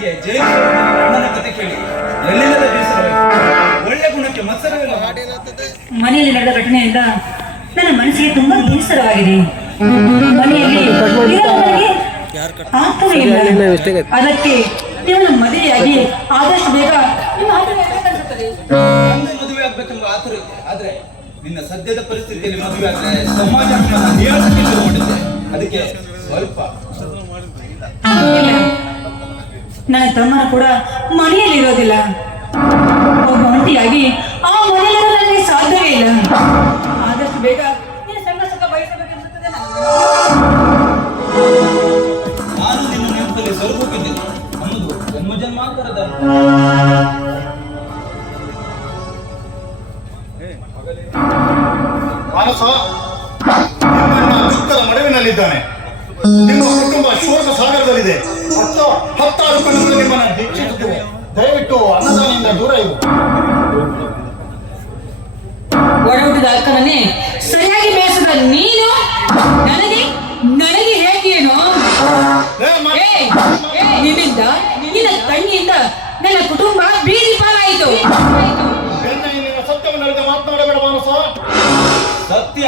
ಕತೆ ಕೇಳಿ. ಎಲ್ಲಿಲ್ಲದ ಒಳ್ಳೆ ಗುಣಕ್ಕೆ ಮತ್ಸರವಿಲ್ಲ ಮನೆಯಲ್ಲಿ ನಡೆದ ಘಟನೆಯಿಂದ ನನ್ನ ಮನಸ್ಸಿಗೆ ತುಂಬಾ ಬೇಸರವಾಗಿದೆ. ಮನೆಯಲ್ಲಿ. ಅದಕ್ಕೆ ನೀವು ಮದುವೆಯಾಗಿ ಆದಷ್ಟು ಬೇಗ ಮದುವೆ ಆಗ್ಬೇಕೆಂಬ ಆತುರ ಇದೆ ಆದ್ರೆ ನಿನ್ನ ಸದ್ಯದ ಪರಿಸ್ಥಿತಿಯಲ್ಲಿ ಮದುವೆ ಆದ್ರೆ ಸಮಾಜ ಅದಕ್ಕೆ ಸ್ವಲ್ಪ. ನನ್ನ ತಮ್ಮನ ಕೂಡ ಮನೆಯಲ್ಲಿ ಇರೋದಿಲ್ಲ. ಒಬ್ಬ ಒಂಟಿಯಾಗಿ ಆ ಮನೆಯಲ್ಲಿ ನನಗೆ ಸಾಧ್ಯವೇ ಇಲ್ಲ. ಆದಷ್ಟು ಬೇಗ ನೀನು ನಿನ್ನ ನೆನಪಲ್ಲಿ ಜನ್ಮ ಜನ್ಮಾಂತರದ ಮಾನಸ ನಿಮ್ಮನ್ನ ದುಃಖದ ಮಡವಿನಲ್ಲಿದ್ದಾನೆ. ನಿಮ್ಮ ಕುಟುಂಬ ಶೋಕ ಸಾಗರದಲ್ಲಿದೆ. ಹತ್ತು ಹತ್ತಾರು ಕಣ್ಣುಗಳು ನಿಮ್ಮನ್ನು ದೀಕ್ಷಿಸುತ್ತಿವೆ ದಯವಿಟ್ಟು ಅನ್ನದಾನಿಂದ ದೂರ ಇವು ಒಡಹುಟ್ಟಿದ ಅಕ್ಕನನ್ನೇ ಸರಿಯಾಗಿ ಬೇಯಿಸಿದ ನೀನು ನನಗೆ ನನಗೆ ಹೇಗೇನು? ಏಯ್! ಏಯ್! ನಿನ್ನಿಂದ ನಿನ್ನ ತಂಗಿಯಿಂದ ನನ್ನ ಕುಟುಂಬ ಬೀದಿ ಪಾಲಾಯಿತು. ಬೆನ್ನ ಹಿಂದಿನ ಸತ್ಯವನ್ನು ಅರಿತು ಮಾತನಾಡಬೇಡ ಮಾನಸ. ಸತ್ಯ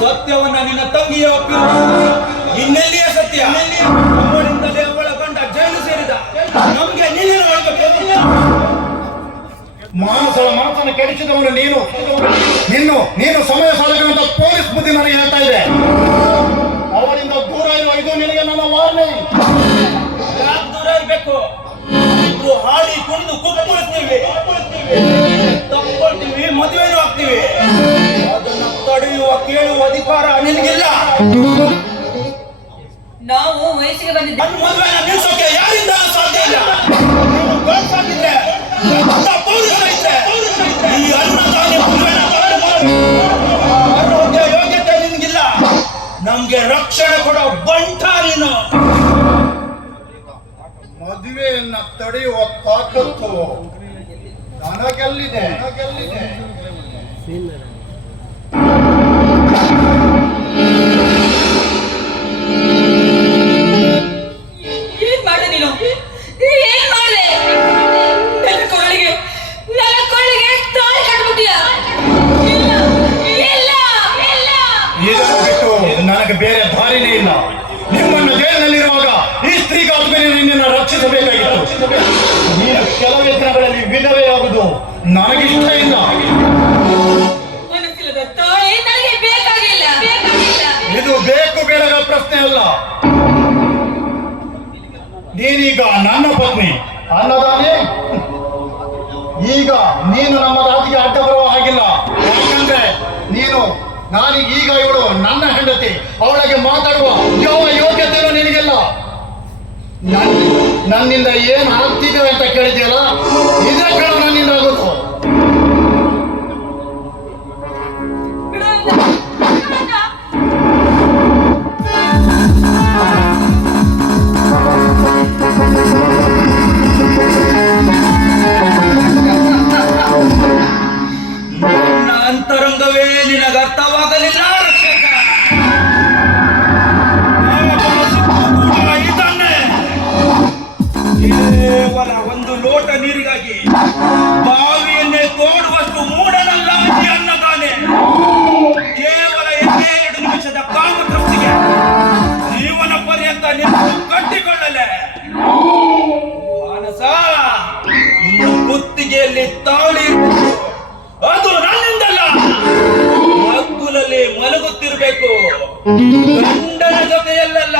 ಸತ್ಯವನ್ನ ನಿನ್ನ ತಂಗಿಯ ಒಪ್ಪಿರುವುದು ಮಾನಸಳ ಮಾತನ್ನು ಕೆಡಿಸಿದವನು ನೀನು. ನಿನ್ನು ನೀನು ಸಮಯ ಸಾಲಕಂತ ಪೊಲೀಸ್ ಬುದ್ಧಿ ನನಗೆ ಹೇಳ್ತಾ ಇದೆ. ಅವರಿಂದ ದೂರ ಇರುವ ಇದು ನಿನಗೆ ನನ್ನ ವಾರ್ನಿಂಗ್. ಯಾಕೆ ದೂರ ಇರಬೇಕು? ಇಬ್ರು ಹಾಡಿ ಕುಣಿದು ಕುಕ್ಕುಳ್ತೀವಿ ತಕ್ಕೊಳ್ತೀವಿ ಮದುವೆನೂ ಆಗ್ತೀವಿ. ಅದನ್ನ ತಡೆಯುವ ಕೇಳುವ ಅಧಿಕಾರ ನಿನಗಿಲ್ಲ. ನಾವು ವಯಸ್ಸಿಗೆ ಬಂದಿದ್ದೆ ನನ್ನ ನಮ್ಗೆ ರಕ್ಷಣೆ ಕೊಡೋ ಬಂಟ ನೀನು. ಮದುವೆಯನ್ನ ತಡೆಯುವ ತಾಕತ್ತು ನನಗೆಲ್ಲಿದೆ? ನನಗೆಲ್ಲಿದೆ? ದಾರಿನೇ ಇಲ್ಲ. ನಿಮ್ಮನ್ನು ಜೈಲಿನಲ್ಲಿರುವಾಗ ಈ ಸ್ತ್ರೀಗಾತ್ಮನೆ ನಿನ್ನನ್ನು ರಕ್ಷಿಸಬೇಕಾಗಿತ್ತು. ನೀನು ಕೆಲವೇ ದಿನಗಳಲ್ಲಿ ಆಗುದು ನನಗಿಷ್ಟ ಇಲ್ಲ. ಇದು ಬೇಕು ಬೇಡದ ಪ್ರಶ್ನೆ ಅಲ್ಲ. ನೀನೀಗ ನನ್ನ ಪತ್ನಿ. ಅನ್ನದಾನೆ? ಈಗ ನೀನು ನಮ್ಮ ರಾಜಿಗೆ ಅಡ್ಡ ಬರುವ ಹಾಗಿಲ್ಲ. ನೀನು ಈಗ ಇವಳು ನನ್ನ ಹೆಂಡತಿ. ಅವಳಿಗೆ ಮಾತಾಡುವ ಯಾವ ಯೋಗ್ಯತೆ ನಿನಗಿಲ್ಲ. ನನ್ನ ನನ್ನಿಂದ ಏನ್ ಆಗ್ತಿದೆ ಅಂತ ಕೇಳಿದೆಯಲ್ಲ, ಇದೇ ಕಾರಣ ನನ್ನಿಂದ ಆಗೋದು. ಬಾವಿಯನ್ನೇ ತೋಡುವಷ್ಟು ಮೂಡನಲ್ಲ ಅನ್ನದಾನೆ ಕೇವಲ ಎರಡೇ ನಿಮಿಷದ ಕಾಮತೃಪ್ತಿಗೆ ಜೀವನ ಪರ್ಯಂತ ನಿನ್ನ ಕಟ್ಟಿಕೊಳ್ಳಲೆ. ಮಾನಸ ಇನ್ನು ಕುತ್ತಿಗೆಯಲ್ಲಿ ತಾಳಿ. ಅದು ನನ್ನಿಂದಲ್ಲ. ಮಗ್ಗುಲಲ್ಲಿ ಮಲಗುತ್ತಿರ್ಬೇಕು. ಗಂಡನ ಜೊತೆಯಲ್ಲ